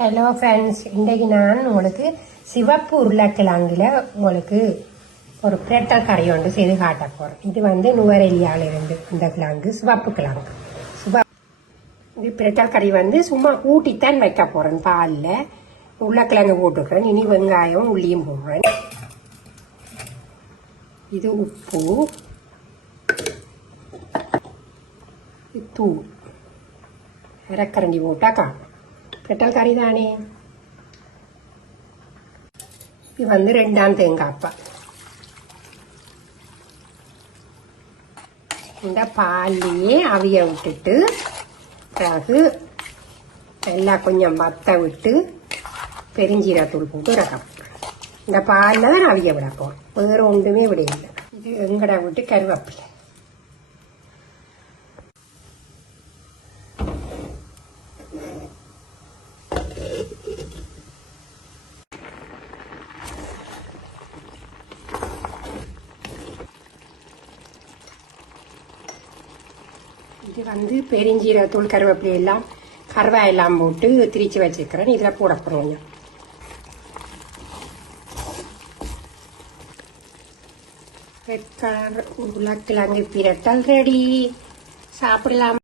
Hello friends, இன்றைக்கு நான் உங்களுக்கு சிவப்பு உருளைக்கிழங்குல உங்களுக்கு ஒரு பிரட்டல் கறி ஒன்று செய்து காட்ட போகிறேன். இது வந்து நுவரெலியால் இருந்து இந்த கிழங்கு சிவப்பு கிழங்கு. இது பிரட்டல் கறி வந்து சும்மா ஊட்டித்தான் வைக்க போகிறேன். பாலில் உருளைக்கிழங்கு போட்டுக்கிறேன். இனி வெங்காயம் உள்ளியும் போடுறேன். இது உப்பு, தூள், இறக்கரண்டி போட்டால் காணும். பிரட்டல் கறி தானே. இது வந்து 2ஆம் தேங்காய்ப்பா. இந்த பால்லையே அவிய விட்டுட்டு பிறகு எல்லாம் கொஞ்சம் வத்த விட்டு பெருஞ்சீரத்தூள் போட்டு இறக்க போகிறேன். இந்த பாலில் தான் அவிய விட போகிறேன். வேறு ஒன்றுமே விட இல்லை. இது எங்கடா விட்டு கருவேப்பிலை. இது வந்து பெருஞ்சீரத்தூள் கருவேப்பிலை எல்லாம் கருவாய் எல்லாம் போட்டு திரிச்சு வச்சிருக்கிறேன். இதில் போட போகிறோம். ரெட் கலர் உருளைக்கிழங்கு பிரட்டல் ரெடி. சாப்பிடலாம்.